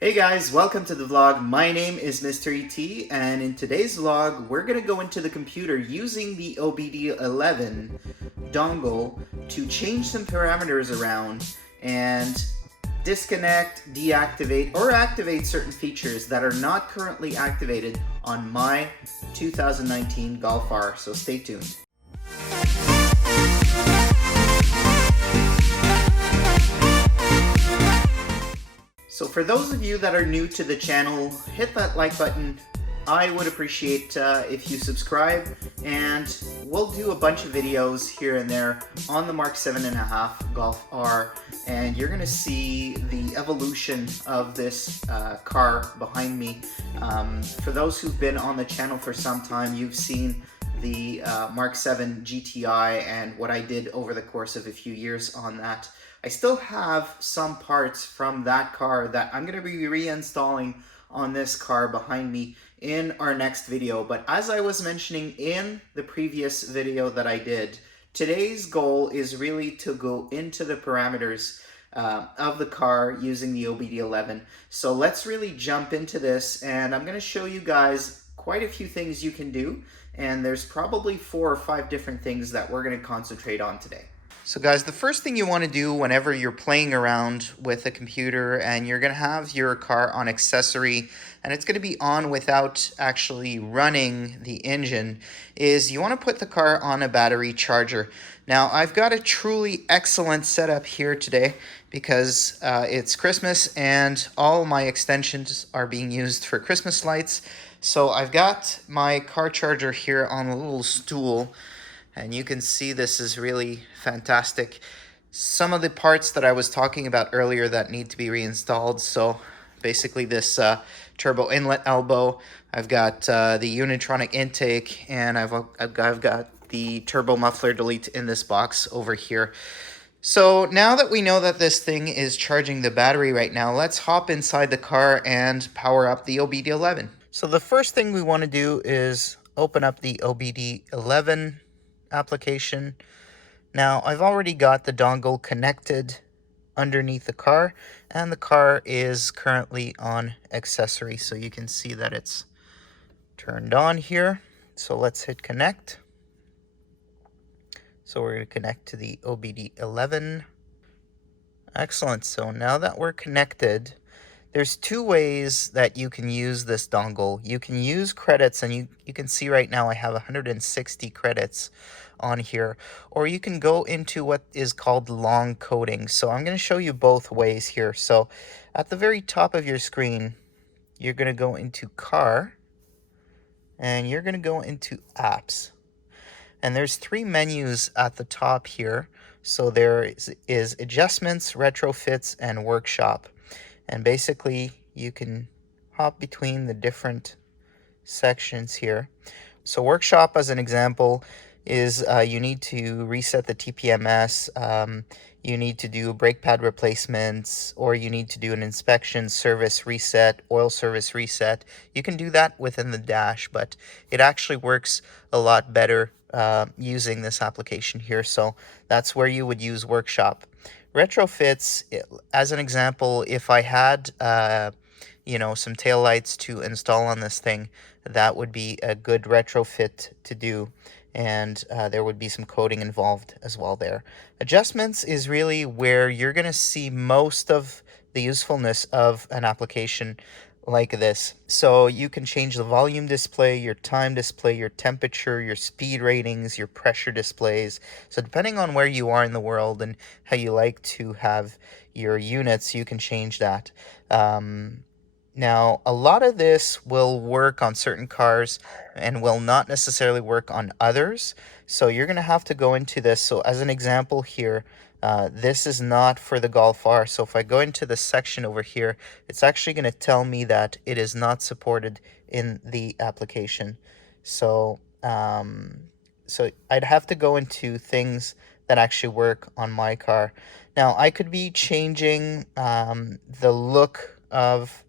Hey guys, welcome to the vlog. My name is MisterET, and in today's vlog, we're going to go into the computer using the OBDeleven dongle to change some parameters around and disconnect, deactivate, or activate certain features that are not currently activated on my 2019 Golf R. So stay tuned. So for those of you that are new to the channel, hit that like button. I would appreciate if you subscribe, and we'll do a bunch of videos here and there on the MK7.5 Golf R, and you're going to see the evolution of this car behind me. For those who've been on the channel for some time, you've seen the Mark 7 GTI and what I did over the course of a few years on that. I still have some parts from that car that I'm going to be reinstalling on this car behind me in our next video. But as I was mentioning in the previous video that I did, today's goal is really to go into the parameters of the car using the OBDeleven. So let's really jump into this, and I'm going to show you guys quite a few things you can do, and there's probably 4 or 5 different things that we're going to concentrate on today. So guys, the first thing you want to do whenever you're playing around with a computer and you're going to have your car on accessory and it's going to be on without actually running the engine is you want to put the car on a battery charger. Now, I've got a truly excellent setup here today because it's Christmas and all my extensions are being used for Christmas lights. So I've got my car charger here on a little stool, and you can see this is really fantastic. Some of the parts that I was talking about earlier that need to be reinstalled. So basically this turbo inlet elbow, I've got the Unitronic intake, and I've got the turbo muffler delete in this box over here. So now that we know that this thing is charging the battery right now, let's hop inside the car and power up the OBDeleven. So the first thing we want to do is open up the OBDeleven application. Now I've already got the dongle connected underneath the car, and the car is currently on accessory, so you can see that it's turned on here. So let's hit connect. So we're going to connect to the OBDeleven. Excellent. So now that we're connected, there's 2 ways that you can use this dongle. You can use credits, and you can see right now I have 160 credits on here. Or you can go into what is called long coding. So I'm going to show you both ways here. So at the very top of your screen, you're going to go into car, and you're going to go into apps. And there's 3 menus at the top here. So there is adjustments, retrofits, and workshop. And basically, you can hop between the different sections here. So workshop, as an example, is you need to reset the TPMS, you need to do brake pad replacements, or you need to do an inspection, service reset, oil service reset. You can do that within the dash, but it actually works a lot better using this application here. So that's where you would use workshop. Retrofits, as an example, if I had some taillights to install on this thing, that would be a good retrofit to do, and there would be some coding involved as well there. Adjustments is really where you're going to see most of the usefulness of an application like this. So you can change the volume display, your time display, your temperature, your speed ratings, your pressure displays. So depending on where you are in the world and how you like to have your units, you can change that. Now, a lot of this will work on certain cars and will not necessarily work on others. So you're going to have to go into this. So as an example here, this is not for the Golf R. So if I go into the section over here, it's actually going to tell me that it is not supported in the application. So, so I'd have to go into things that actually work on my car. Now, I could be changing the look of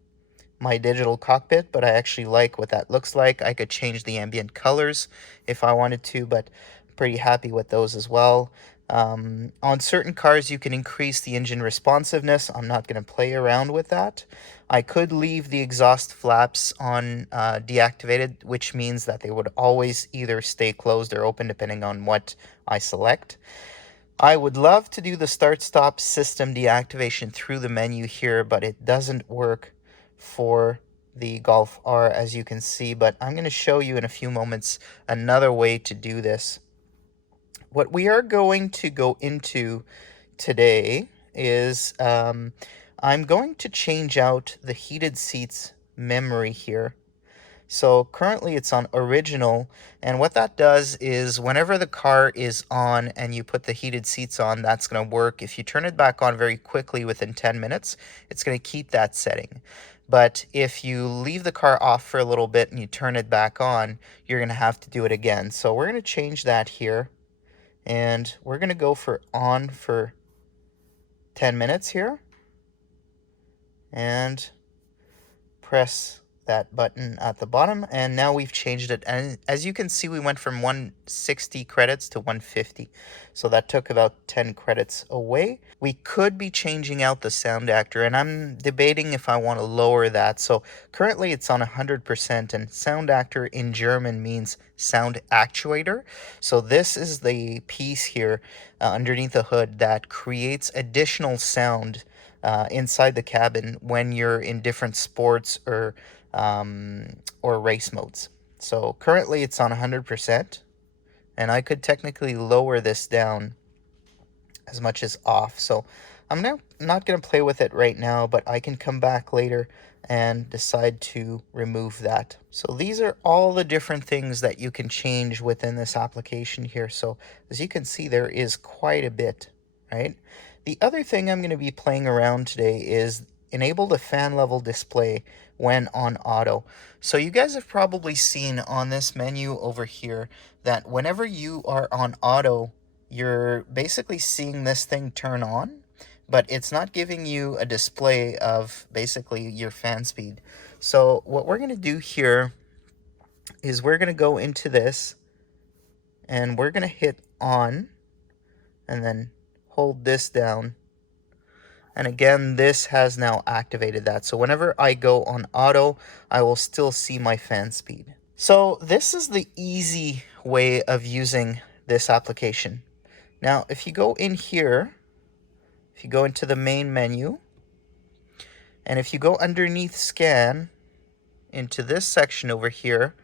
my digital cockpit, but I actually like what that looks like. I could change the ambient colors if I wanted to, but I'm pretty happy with those as well. On certain cars, you can increase the engine responsiveness. I'm not going to play around with that. I could leave the exhaust flaps on deactivated, which means that they would always either stay closed or open depending on what I select. I would love to do the start-stop system deactivation through the menu here, but it doesn't work for the Golf R, as you can see. But I'm going to show you in a few moments another way to do this. What we are going to go into today is I'm going to change out the heated seats memory here. So currently it's on original, and what that does is whenever the car is on and you put the heated seats on, that's going to work. If you turn it back on very quickly within 10 minutes, it's going to keep that setting. But if you leave the car off for a little bit and you turn it back on, you're going to have to do it again. So we're going to change that here, and we're going to go for on for 10 minutes here, and press that button at the bottom, and now we've changed it. And as you can see, we went from 160 credits to 150, so that took about 10 credits away. We could be changing out the sound actor, and I'm debating if I want to lower that. So currently it's on 100%, and sound actor in German means sound actuator. So this is the piece here underneath the hood that creates additional sound inside the cabin when you're in different sports or race modes. So currently it's on 100%, and I could technically lower this down as much as off. So I'm not going to play with it right now, but I can come back later and decide to remove that. So these are all the different things that you can change within this application here. So as you can see, there is quite a bit, right? The other thing I'm going to be playing around today is enable the fan level display when on auto. So you guys have probably seen on this menu over here that whenever you are on auto, you're basically seeing this thing turn on, but it's not giving you a display of basically your fan speed. So what we're going to do here is we're going to go into this, and we're going to hit on, and then hold this down. And again, this has now activated that. So whenever I go on auto, I will still see my fan speed. So this is the easy way of using this application. Now, if you go in here, if you go into the main menu, and if you go underneath scan into this section over here,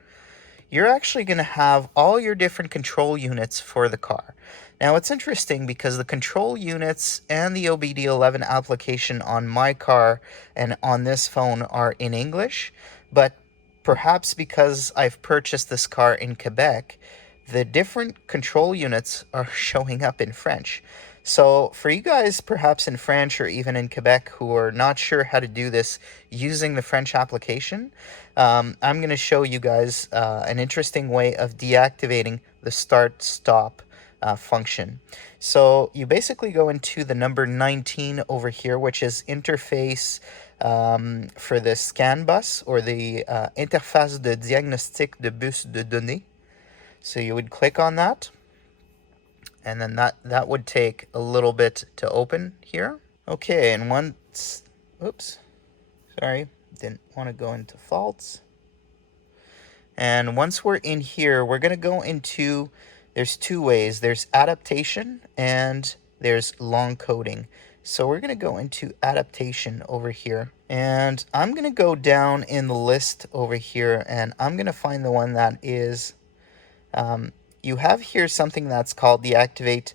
you're actually going to have all your different control units for the car. Now, it's interesting because the control units and the OBDeleven application on my car and on this phone are in English, but perhaps because I've purchased this car in Quebec, the different control units are showing up in French. So for you guys perhaps in French or even in Quebec who are not sure how to do this using the French application, I'm going to show you guys an interesting way of deactivating the start-stop function. So you basically go into the number 19 over here, which is interface for the scan bus, or the interface de diagnostic de bus de données. So you would click on that, and then that would take a little bit to open here. Okay, and once, oops, sorry, didn't want to go into faults. And once we're in here, we're going to go into, there's two ways. There's adaptation and there's long coding. So we're going to go into adaptation over here. And I'm going to go down in the list over here, and I'm going to find the one that is, you have here something that's called deactivate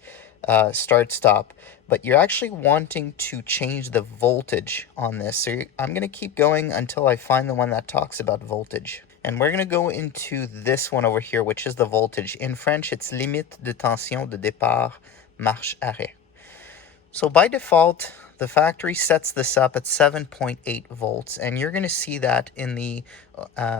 start-stop, but you're actually wanting to change the voltage on this. So I'm going to keep going until I find the one that talks about voltage. And we're going to go into this one over here, which is the voltage. In French, it's limite de tension de départ marche arrêt. So by default, the factory sets this up at 7.8 volts, and you're going to see that in the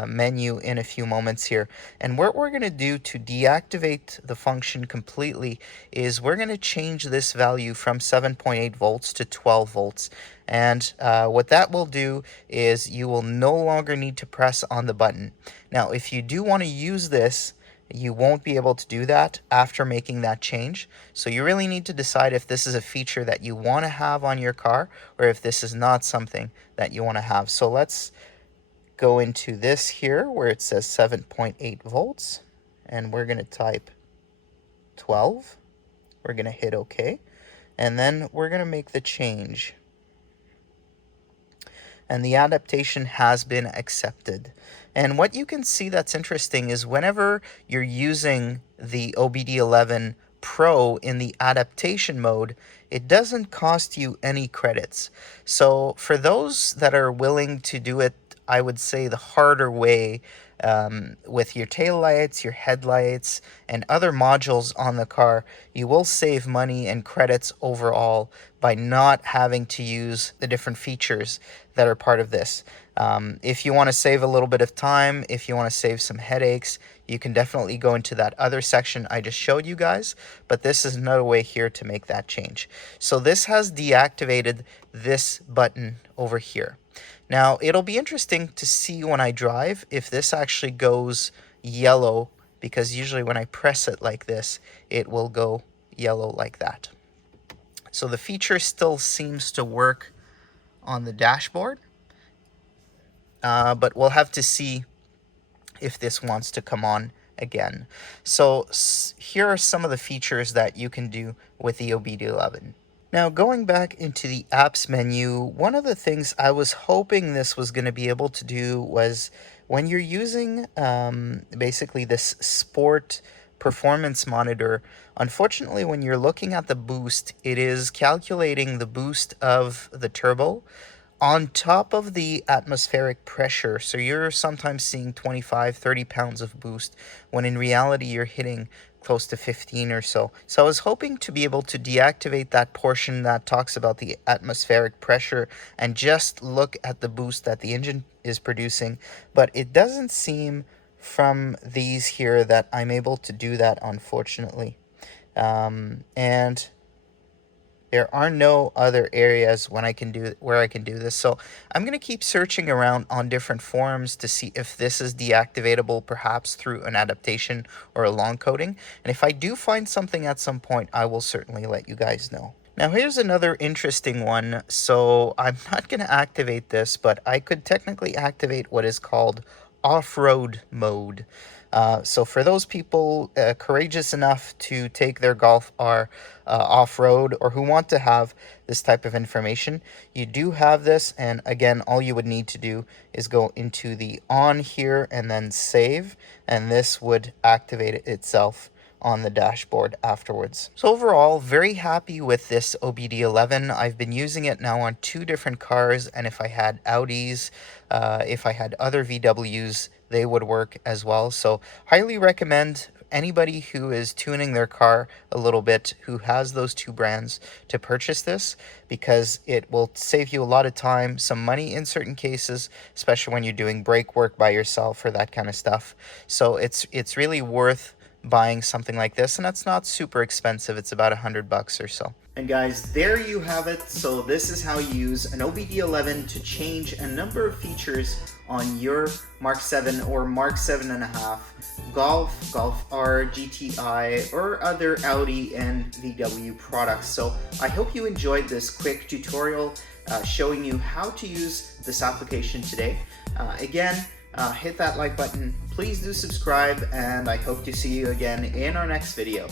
menu in a few moments here. And what we're going to do to deactivate the function completely is we're going to change this value from 7.8 volts to 12 volts. And what that will do is you will no longer need to press on the button. Now, if you do want to use this you won't be able to do that after making that change. So you really need to decide if this is a feature that you want to have on your car or if this is not something that you want to have. So let's go into this here where it says 7.8 volts, and we're going to type 12. We're going to hit OK, and then we're going to make the change. And the adaptation has been accepted. And what you can see that's interesting is whenever you're using the OBDeleven Pro in the adaptation mode, it doesn't cost you any credits. So for those that are willing to do it, I would say the harder way, with your taillights, your headlights, and other modules on the car, you will save money and credits overall by not having to use the different features that are part of this. If you want to save a little bit of time, if you want to save some headaches, you can definitely go into that other section I just showed you guys, but this is another way here to make that change. So this has deactivated this button over here. Now, it'll be interesting to see when I drive if this actually goes yellow, because usually when I press it like this, it will go yellow like that. So the feature still seems to work on the dashboard, but we'll have to see if this wants to come on again. So here are some of the features that you can do with the OBDeleven. Now, going back into the apps menu, one of the things I was hoping this was going to be able to do was when you're using basically this sport performance monitor, unfortunately, when you're looking at the boost, it is calculating the boost of the turbo on top of the atmospheric pressure. So you're sometimes seeing 25, 30 pounds of boost, when in reality you're hitting close to 15 or so. So I was hoping to be able to deactivate that portion that talks about the atmospheric pressure and just look at the boost that the engine is producing. But it doesn't seem from these here that I'm able to do that, unfortunately. And there are no other areas where I can do this. So I'm going to keep searching around on different forums to see if this is deactivatable, perhaps through an adaptation or a long coding. And if I do find something at some point, I will certainly let you guys know. Now here's another interesting one. So I'm not going to activate this, but I could technically activate what is called off-road mode. So for those people courageous enough to take their Golf R off-road, or who want to have this type of information, you do have this. And again, all you would need to do is go into the on here and then save, and this would activate it itself on the dashboard afterwards. So overall, very happy with this OBDeleven. I've been using it now on 2 different cars, and if I had Audis, if I had other VWs, they would work as well. So highly recommend anybody who is tuning their car a little bit, who has those 2 brands, to purchase this, because it will save you a lot of time, some money in certain cases, especially when you're doing brake work by yourself or that kind of stuff. So it's really worth buying something like this, and it's not super expensive. It's about $100 or so. And guys, there you have it. So this is how you use an OBDeleven to change a number of features on your Mark 7 or Mark 7.5 Golf, Golf R, GTI, or other Audi and VW products. So I hope you enjoyed this quick tutorial showing you how to use this application today. Again, hit that like button, please do subscribe, and I hope to see you again in our next video.